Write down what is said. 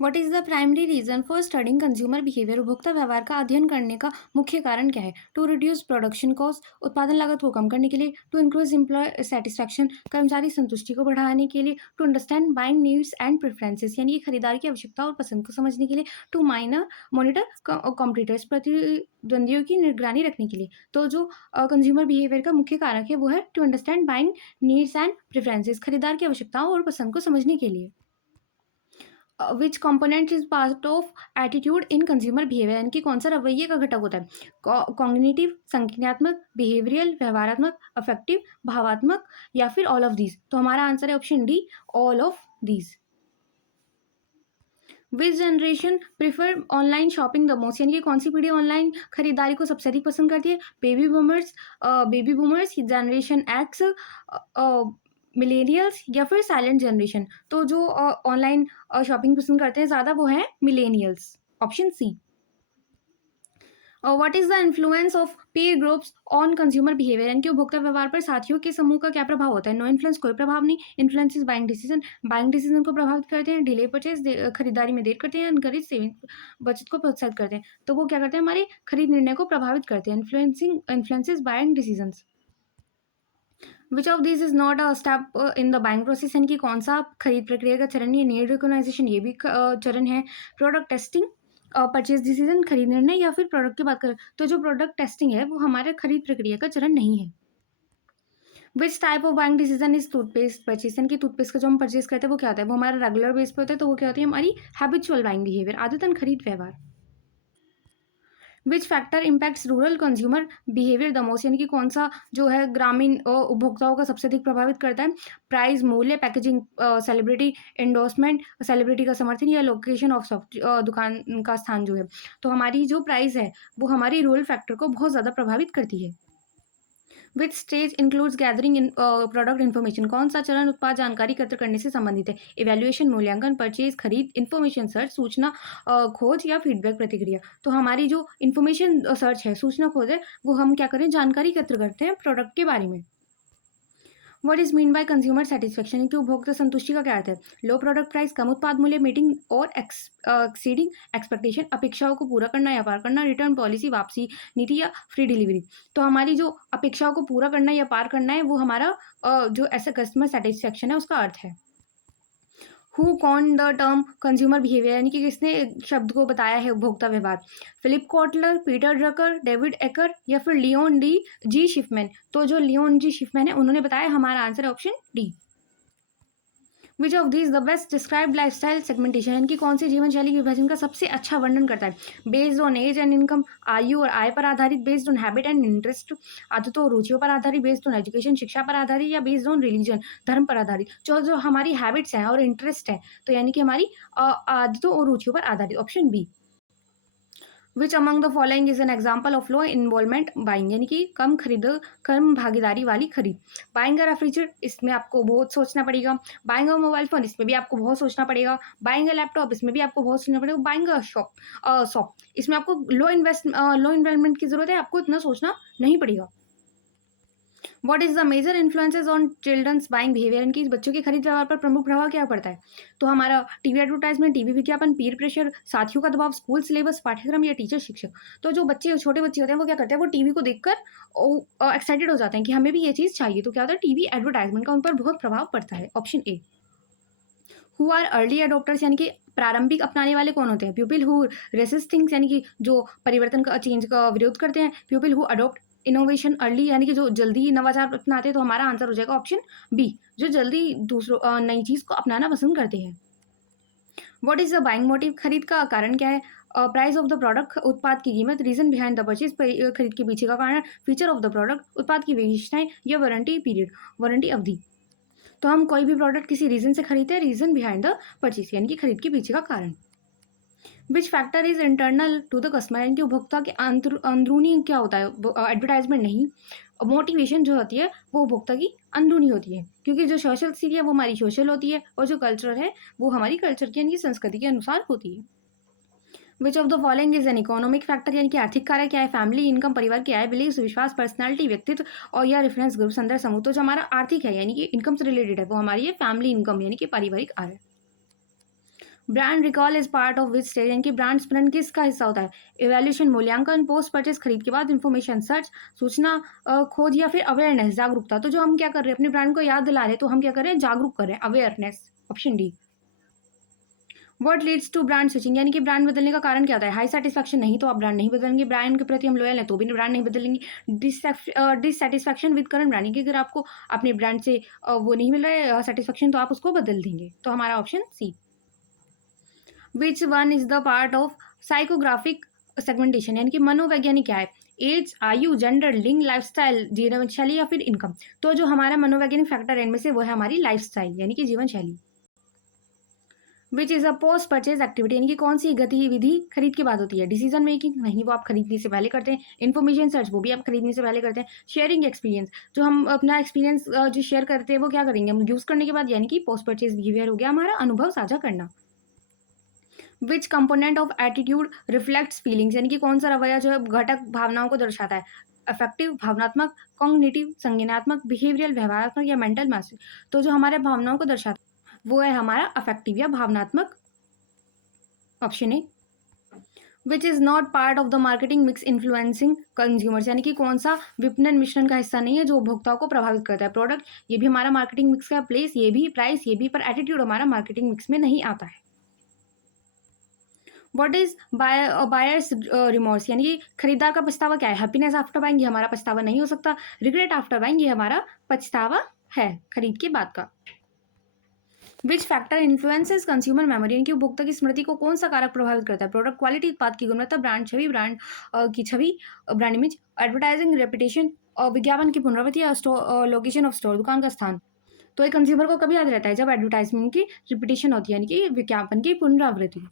What is the primary reason for studying consumer behaviour? उपभोक्ता व्यवहार का अध्ययन करने का मुख्य कारण क्या है? टू रिड्यूस प्रोडक्शन कॉस्ट, उत्पादन लागत को कम करने के लिए। टू इंक्रीज एम्प्लॉय सेटिस्फैक्शन, कर्मचारी संतुष्टि को बढ़ाने के लिए। To understand buying needs and preferences, यानी कि खरीदार की आवश्यकता और पसंद को समझने के लिए। टू माइनर मॉनिटर कॉम्पिटिटर्स, प्रतिद्वंदियों की निगरानी रखने के लिए। तो जो कंज्यूमर बिहेवियर का मुख्य कारक है वो है to understand buying needs and preferences, खरीदार की आवश्यकताओं और पसंद को समझने के लिए। Which component is part of attitude in consumer behaviour, यानी कि कौन सा रवैये का घटक होता है? कॉग्निटिव, संज्ञानात्मक, बिहेवियरल, व्यवहारात्मक, अफेक्टिव, भावात्मक, या फिर ऑल ऑफ दीज। तो हमारा आंसर है option D, all of these. Which generation prefer online shopping the most, यानी कि कौन सी पीढ़ी ऑनलाइन खरीदारी को सबसे अधिक पसंद करती है? Baby boomers, generation x, millennials, या फिर साइलेंट जनरेशन। तो जो ऑनलाइन शॉपिंग पसंद करते हैं ज़्यादा वो हैं millennials, option C. What is the influence of peer groups on consumer behaviour, यानी कि उपभोक्ता व्यवहार पर साथियों के समूह का क्या प्रभाव होता है? नो इन्फ्लुएंस, कोई प्रभाव नहीं। इन्फ्लुएंस इज बाइंग डिसीजन को प्रभावित करते हैं। डिले परचेज, खरीदारी में देर करते हैं। एनकरेज सेविंग, बचत को प्रोत्साहित करते हैं। तो वो क्या करते हैं? हमारे खरीद निर्णय को प्रभावित करते हैं। Influences buying decisions. Which of this is not a step in the buying process, यानी कि कौन सा खरीद प्रक्रिया का चरण? ये नीड रिकॉग्नाइजेशन, ये भी चरण है। प्रोडक्ट टेस्टिंग, परचेज डिसीजन, खरीद निर्णय, या फिर प्रोडक्ट की बात करें तो जो प्रोडक्ट टेस्टिंग है वो हमारे खरीद प्रक्रिया का चरण नहीं है। Which type of buying decision is toothpaste purchase, यानी कि टूथपेस्ट का जो हम परचेज करते हैं वो क्या होता है? वो हमारा रेगुलर बेस पे होता है, तो वो क्या होती है? हमारी हैबिचुअल बाइंग बिहेवियर, आदतन खरीद व्यवहार। Which factor impacts rural consumer behaviour the most, यानी कि कौन सा जो है ग्रामीण उपभोक्ताओं का सबसे अधिक प्रभावित करता है? प्राइस, मूल्य, पैकेजिंग, सेलिब्रिटी एंडोर्समेंट, सेलिब्रिटी का समर्थन, या लोकेशन ऑफ दुकान का स्थान जो है। तो हमारी जो प्राइस है वो हमारी रूरल फैक्टर को बहुत ज़्यादा प्रभावित करती है। Which stage includes gathering in product information, कौन सा चरण उत्पाद जानकारी एकत्र करने से संबंधित है? इवैल्यूएशन, मूल्यांकन, परचेज, खरीद, इन्फॉर्मेशन सर्च, सूचना खोज, या फीडबैक प्रतिक्रिया। तो हमारी जो इन्फॉर्मेशन सर्च है, सूचना खोज है, वो हम क्या करें? जानकारी एकत्र करते हैं प्रोडक्ट के बारे में। What is mean by consumer satisfaction, कि उपभोक्ता संतुष्टि का क्या अर्थ है? लो प्रोडक्ट प्राइस, कम उत्पाद मूल्य, मीटिंग और एक्सीडिंग एक्सपेक्टेशन, अपेक्षाओं को पूरा करना या पार करना, रिटर्न पॉलिसी, वापसी नीति, या फ्री डिलीवरी। तो हमारी जो अपेक्षाओं को पूरा करना या पार करना है वो हमारा जो ऐसा कस्टमर सेटिस्फेक्शन है उसका अर्थ है। Who coined the term consumer behaviour, यानी कि किसने शब्द को बताया है उपभोक्ता व्यवहार? Philip Kotler, Peter Drucker, David Aaker, या फिर लियोन डी जी शिफमैन। तो जो लियोन जी शिफमैन है उन्होंने बताया, हमारा आंसर है option D. Which of this the best describe lifestyle segmentation, यानी कि कौन सी जीवन शैली के विभाजन का सबसे अच्छा वर्णन करता है? Based on age and income, आयु और आय पर आधारित, based on habit and interest, आदतों और रुचियों पर आधारित, बेस्ड ऑन एजुकेशन, शिक्षा पर आधारित, या बेस्ड ऑन रिलीजन, धर्म पर आधारित। जो जो हमारी हैबिट्स हैं और इंटरेस्ट है, तो यानी कि हमारी आदतों और रुचियों पर आधारित, option B. Which among the following is an example of low involvement buying, यानी कि कम भागीदारी वाली खरीद? बाइंग अ रेफ्रिजरेटर, इसमें आपको बहुत सोचना पड़ेगा। बाइंग अ मोबाइल फोन, इसमें भी आपको बहुत सोचना पड़ेगा। बाइंग अ लैपटॉप, इसमें भी आपको बहुत सोचना पड़ेगा। बाइंग अ शॉप, इसमें आपको लो इन्वेस्टमेंट की जरूरत है, आपको इतना सोचना नहीं पड़ेगा। What is the major influences on childrens buying behaviour, इनकी बच्चों के खरीद व्यवहार पर प्रमुख प्रभाव क्या पड़ता है? तो हमारा टीवी एडवर्टाइजमेंट, टीवी विज्ञापन, पीर प्रेशर, साथियों का दबाव, स्कूल सिलेबस, पाठ्यक्रम, या टीचर शिक्षक। तो जो बच्चे छोटे बच्चे होते हैं वो क्या करते हैं? वो टीवी को देखकर एक्साइटेड हो जाते हैं कि हमें भी ये चीज़ चाहिए। तो क्या होता है? टीवी एडवर्टाइजमेंट का उन पर बहुत प्रभाव पड़ता है, option A. Who are early adopters, यानी कि प्रारंभिक अपनाने वाले कौन होते हैं? पीपल हु रेसिस्ट थिंग्स, यानी कि जो परिवर्तन का चेंज का विरोध करते हैं। People who adopt innovation early, यानी कि जो जल्दी नवाचार अपनाते हैं। तो हमारा आंसर हो जाएगा ऑप्शन बी, जो जल्दी दूसरों नई चीज़ को अपनाना पसंद करते हैं। What is the buying motive, खरीद का कारण क्या है? प्राइस ऑफ द प्रोडक्ट, उत्पाद की कीमत, रीजन बिहाइंड द परचेज, खरीद के पीछे का कारण, फीचर ऑफ द प्रोडक्ट, उत्पाद की विशेषताएं, या वारंटी पीरियड, वारंटी अवधि। तो हम कोई भी प्रोडक्ट किसी रीजन से खरीदते हैं, रीजन बिहाइंड द परचेज, यानी कि खरीद के पीछे का कारण। Which factor is internal to the customer, यानी कि उपभोक्ता के अंदरूनी क्या होता है? एडवर्टाइजमेंट नहीं, मोटिवेशन जो होती है वो उपभोक्ता की अंदरूनी होती है, क्योंकि जो सोशल स्थिति है वो हमारी सोशल होती है, और जो कल्चर है वो हमारी कल्चर की यानी कि संस्कृति के अनुसार होती है। Which of the following is an economic factor, यानी कि आर्थिक कारक क्या है? फैमिली इनकम, परिवार की आय, बिलीव्स विश्वास, पर्सनालिटी व्यक्तित्व, और या रेफरेंस ग्रुप संदर्भ समूह। तो जो हमारा आर्थिक है यानी कि इनकम से रिलेटेड है वो हमारी है फैमिली इनकम, यानी कि पारिवारिक आय। Brand recall is part of which stage, यानी कि ब्रांड स्मरण किसका हिस्सा होता है? इवैल्यूएशन मूल्यांकन, पोस्ट परचेज खरीद के बाद, इन्फॉर्मेशन सर्च, सूचना खोज, या फिर अवेयरनेस जागरूकता। तो जो हम क्या कर रहे हैं, अपने ब्रांड को याद दिला रहे हैं, तो हम क्या कर रहे हैं, जागरूक कर रहे हैं, awareness. Option D. What leads to brand switching, यानी कि ब्रांड बदलने का कारण क्या होता है? हाई सेटिस्फैक्शन, नहीं तो आप ब्रांड नहीं बदलेंगे। ब्रांड के प्रति हम लॉयल हैं तो भी ब्रांड नहीं बदलेंगे। डिससेटिस्फैक्शन विद करंट ब्रांड, कि अगर आपको अपने ब्रांड से वो नहीं मिल रहा है सेटिस्फैक्शन, तो आप उसको बदल देंगे। तो हमारा option C. Which one is the part of psychographic segmentation, यानी कि मनोवैज्ञानिक क्या है? एज, आयु, जेंडर, लिंग, लाइफस्टाइल, जीवन शैली, या फिर इनकम। तो जो हमारा मनोवैज्ञानिक फैक्टर है इनमें से वो है हमारी लाइफस्टाइल, यानी कि जीवन शैली। Which is a post purchase activity, यानी कि कौन सी गतिविधि खरीद के बाद होती है? डिसीजन मेकिंग, नहीं वो आप खरीदने से पहले करते हैं। इन्फॉर्मेशन सर्च, वो भी आप खरीदने से पहले करते हैं। शेयरिंग एक्सपीरियंस, जो हम अपना एक्सपीरियंस जो शेयर करते हैं वो क्या करेंगे हम यूज करने के बाद, यानी कि पोस्ट परचेज बिहेवियर हो गया हमारा अनुभव साझा करना। विच component of attitude reflects feelings, यानी कि कौन सा रवैया जो है घटक भावनाओं को दर्शाता है? अफेक्टिव, भावनात्मक, कॉग्निटिव, संज्ञानात्मक, बिहेवियरल, व्यवहारात्मक, या मेंटल मैसेज। तो जो हमारे भावनाओं को दर्शाता है वो है हमारा अफेक्टिव या भावनात्मक। Option A. Which is not part of the marketing mix influencing consumers, यानी कि कौन सा विपणन मिश्रण का हिस्सा नहीं है जो उपभोक्ताओं को प्रभावित करता है? प्रोडक्ट, ये भी हमारा मार्केटिंग मिक्स का, प्लेस ये भी, प्राइस ये भी, पर एटीट्यूड हमारा मार्केटिंग मिक्स में नहीं आता है। व्हाट इज बायर्स रिमोर्स, यानी कि खरीदार का पछतावा क्या है? हैप्पीनेस आफ्टर बाइंग, ये हमारा पछतावा नहीं हो सकता। रिग्रेट आफ्टर बाइंग, ये हमारा पछतावा है खरीद के बाद का। Which factor influences consumer memory, यानी कि उपभोक्ता की स्मृति को कौन सा कारक प्रभावित करता है? प्रोडक्ट क्वालिटी, उत्पाद की गुणवत्ता, ब्रांड छवि, ब्रांड की छवि, ब्रांड इमेज, एडवर्टाइजिंग रेपुटेशन, और विज्ञापन की पुनरावृत्ति, या स्टोर लोकेशन ऑफ स्टोर, दुकान का स्थान। तो एक कंज्यूमर को कभी याद रहता है जब एडवर्टाइजमेंट की रिपीटेशन होती है, यानी कि विज्ञापन की पुनरावृत्ति।